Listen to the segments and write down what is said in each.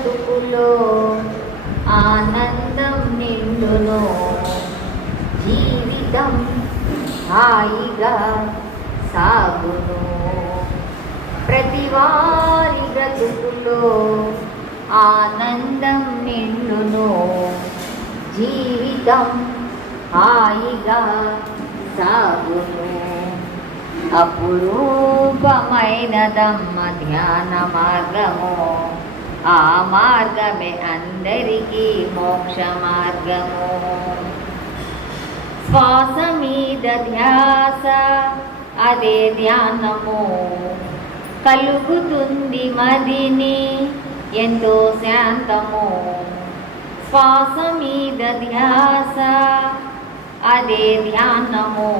బ్రతుకులో ఆనందం నిండును. జీవితం హాయిగా సాగును. ప్రతివారి బ్రతుకులో ఆనందం నిండును. జీవితం హాయిగా సాగును. అపురూపమైనదమ్మ ధ్యాన మార్గము ఆ మార్గమే అందరికీ మోక్ష మార్గము శ్వాస మీద ధ్యాస అదే ధ్యానము. కలుగుతుంది మదిని ఎంతో శాంతము. శ్వాస మీద ధ్యాస అదే ధ్యానము.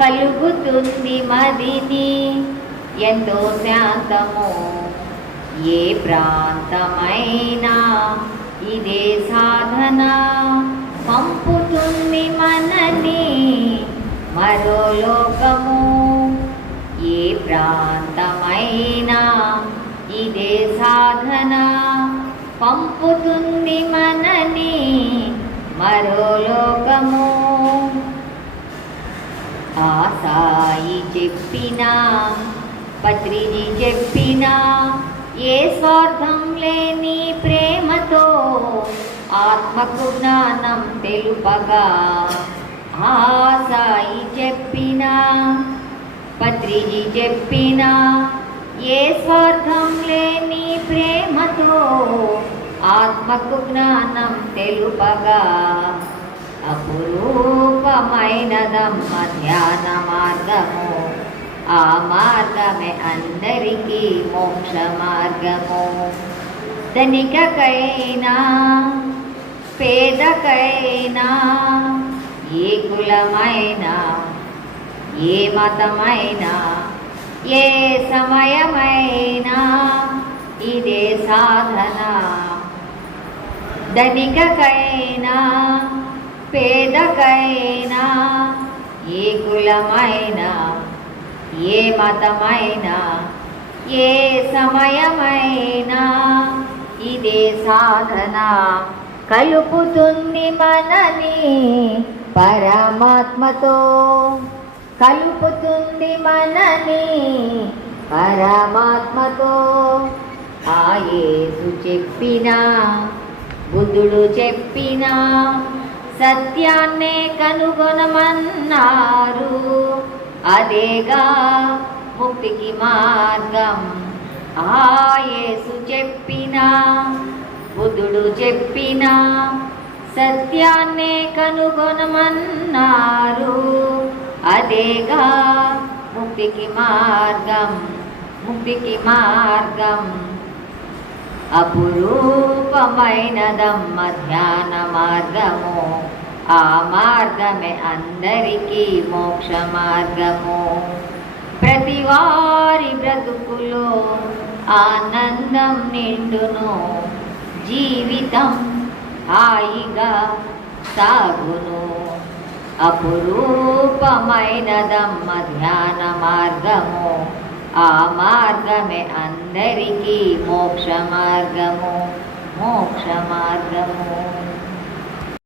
కలుగుతుంది మదిని ఎంతో శాంతము. ఏ ప్రాంతమైనా ఇదే సాధన పంపుతుంది మనని మరో లోకము. ఏ ప్రాంతమైనా ఇదే సాధన పంపుతుంది మనని మరో లోకము. ఆ సాయి చెప్పినా పత్రిజీ చెప్పినా ఏ స్వార్థం లేని ప్రేమతో ఆత్మకు జ్ఞానం తెలుపగా? ఆ సాయి చెప్పినా పత్రిజీ చెప్పినా ఏ స్వార్థం లేని ప్రేమతో ఆత్మకు జ్ఞానం తెలుపగా? అపురూపమైనదమ్మ ధ్యాన మార్గము ఆ మార్గమే అందరికీ మోక్ష మార్గము. ధనికకైనా పేదకైనా ఏ కులమైనా ఏ మతమైనా ఏ సమయమైనా ఇదే సాధన. ధనికకైనా పేదకైనా ఏ కులమైనా ఏ మతమైనా ఏ సమయమైనా ఇదే సాధన కలుపుతుంది మనని పరమాత్మతో. కలుపుతుంది మనని పరమాత్మతో. ఆ యేసు చెప్పినా బుద్ధుడు చెప్పినా సత్యాన్నే కనుగొనమన్నారు. అదేగా ముక్తికి మార్గం. ఆ యేసు చెప్పినా బుద్ధుడు చెప్పినా సత్యాన్నే కనుగొనమన్నారు. అదేగా ముక్తికి మార్గం ముక్తికి మార్గం. అపురూపమైనదమ్మ ధ్యాన మార్గము. ఆ మార్గమే అందరికీ మోక్ష మార్గము. ప్రతి వారి బ్రతుకులో ఆనందం నిండును. జీవితం హాయిగా సాగును. అపురూపమైనదమ్మ ధ్యాన మార్గము. ఆ మార్గమే అందరికీ మోక్ష మార్గము. మోక్ష మార్గము.